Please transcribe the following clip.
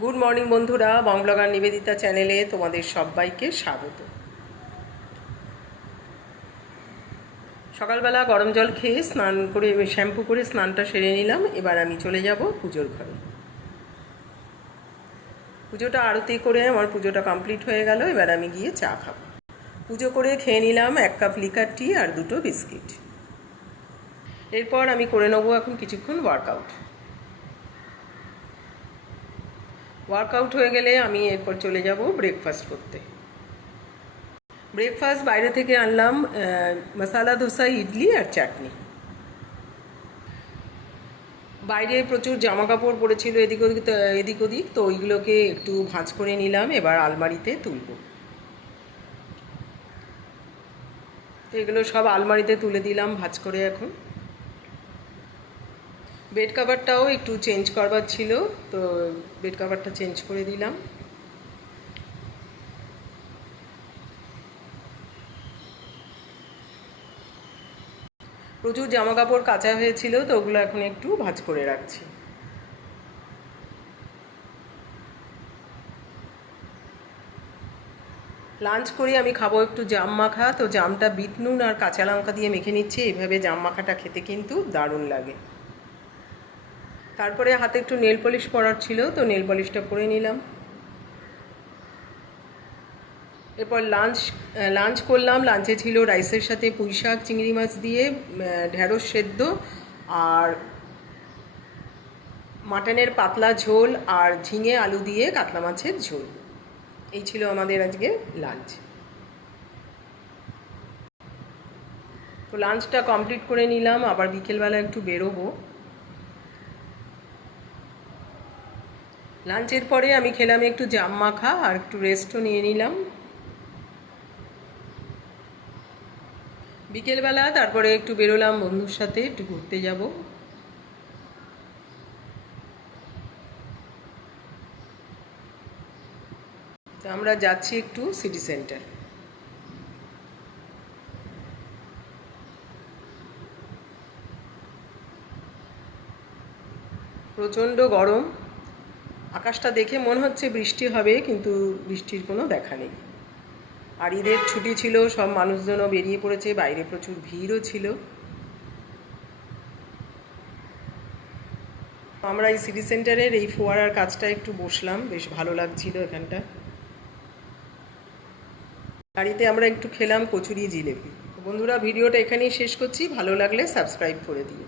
Good morning বন্ধুরা, বং blogger Nivedita চ্যানেলে তোমাদের সবাইকে স্বাগত। সকালবেলা গরম জল খেয়ে স্নান করে শ্যাম্পু করে স্নানটা সেরে নিলাম। এবার আমি চলে যাব পুজোর ঘরে। পুজোটা আরতি করে আমার পুজোটা কমপ্লিট হয়ে গেল। এবার আমি গিয়ে চা খাবো। পুজো করে খেয়ে নিলাম 1 কাপ লিকার টি আর 2টো বিস্কিট। এরপর আমি করে নেবো এখন কিছুক্ষণ ওয়ার্কআউট হয়ে গেলে আমি এরপর চলে যাব ব্রেকফাস্ট করতে। ব্রেকফাস্ট বাইরে থেকে আনলাম মশালা ধোসা, ইডলি আর চাটনি। বাইরে প্রচুর জামা কাপড় পড়েছিল এদিক ওদিক, তো ওইগুলোকে একটু ভাঁজ করে নিলাম। এবার আলমারিতে তুলব। তো এগুলো সব আলমারিতে তুলে দিলাম ভাঁজ করে। এখন বেড কাভারটাও একটু চেঞ্জ করবার ছিল, তো বেড কাভারটা চেঞ্জ করে দিলাম। প্রচুর জামা কাপড় কাচা হয়েছিল, তো ওগুলো এখন একটু ভাঁজ করে রাখছি। লাঞ্চ করে আমি খাবো একটু জাম মাখা। তো জামটা বিট নুন আর কাঁচা লঙ্কা দিয়ে মেখে নিচ্ছি। এইভাবে জাম মাখাটা খেতে কিন্তু দারুণ লাগে। তারপরে হাতে একটু নেল পলিশ পরার ছিল, তো নেল পলিশটা পরে নিলাম। এরপর লাঞ্চ করলাম। লাঞ্চে ছিল রাইসের সাথে পুঁই শাক চিংড়ি মাছ দিয়ে, ঢ্যাঁড়স সেদ্ধ আর মাটনের পাতলা ঝোল আর ঝিঙে আলু দিয়ে কাতলা মাছের ঝোল। এই ছিল আমাদের আজকে লাঞ্চ। তো লাঞ্চটা কমপ্লিট করে নিলাম। আবার বিকেলবেলা একটু বেরোবো। লাঞ্চের পরে আমি খেলাম একটু জাম মাখা আর একটু রেস্টও নিয়ে নিলাম। বিকেলবেলা তারপরে একটু বেরোলাম বন্ধুর সাথে, একটু ঘুরতে যাব। তো আমরা যাচ্ছি একটু সিটি সেন্টার। প্রচণ্ড গরম। আকাশটা দেখে মনে হচ্ছে বৃষ্টি হবে, কিন্তু বৃষ্টির কোনো দেখা নেই। আর ঈদের ছুটি ছিল, সব মানুষজনও বেরিয়ে পড়েছে, বাইরে প্রচুর ভিড়ও ছিল। আমরা এই সিটি সেন্টারের এই ফোয়ারার কাজটা একটু বসলাম, বেশ ভালো লাগছিল এখানটা। গাড়িতে আমরা একটু খেলাম কচুরি জিলেপি। বন্ধুরা, ভিডিওটা এখানেই শেষ করছি। ভালো লাগলে সাবস্ক্রাইব করে দিও।